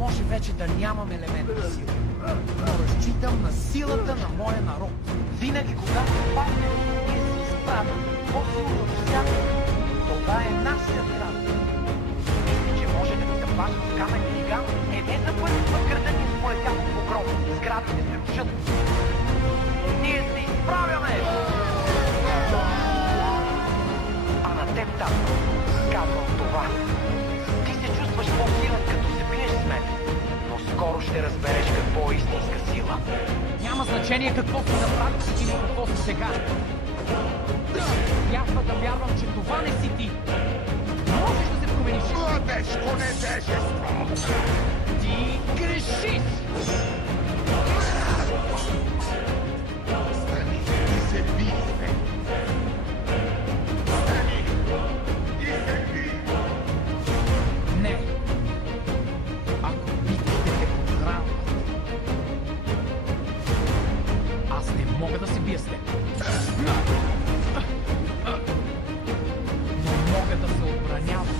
може вече да нямам елемент на сила, но разчитам на силата на моя народ. Винаги, когато падне, ние се изправим по-силно от всяка. Това е нашият град. Мисли, че може да ни запази с камък и ган? Не за първи път града ни сполетя в погром. Сградите се рушат. Ние се изправяме! А на теб, татко, казвам това. Ти се чувстваш по-силен, като се биеш с мен. Но скоро ще разбереш какво е истинска сила. Няма значение какво си направиш или какво си сега. Трябва да вярвам, че това не си ти. Можеш да се промениш. Младежко невежество! Ти грешиш! Стани и се бий с мен! Стани и се бий! Не. Ако битките те подхранват, аз не мога да се бия с теб. Но мога да се отбранявам.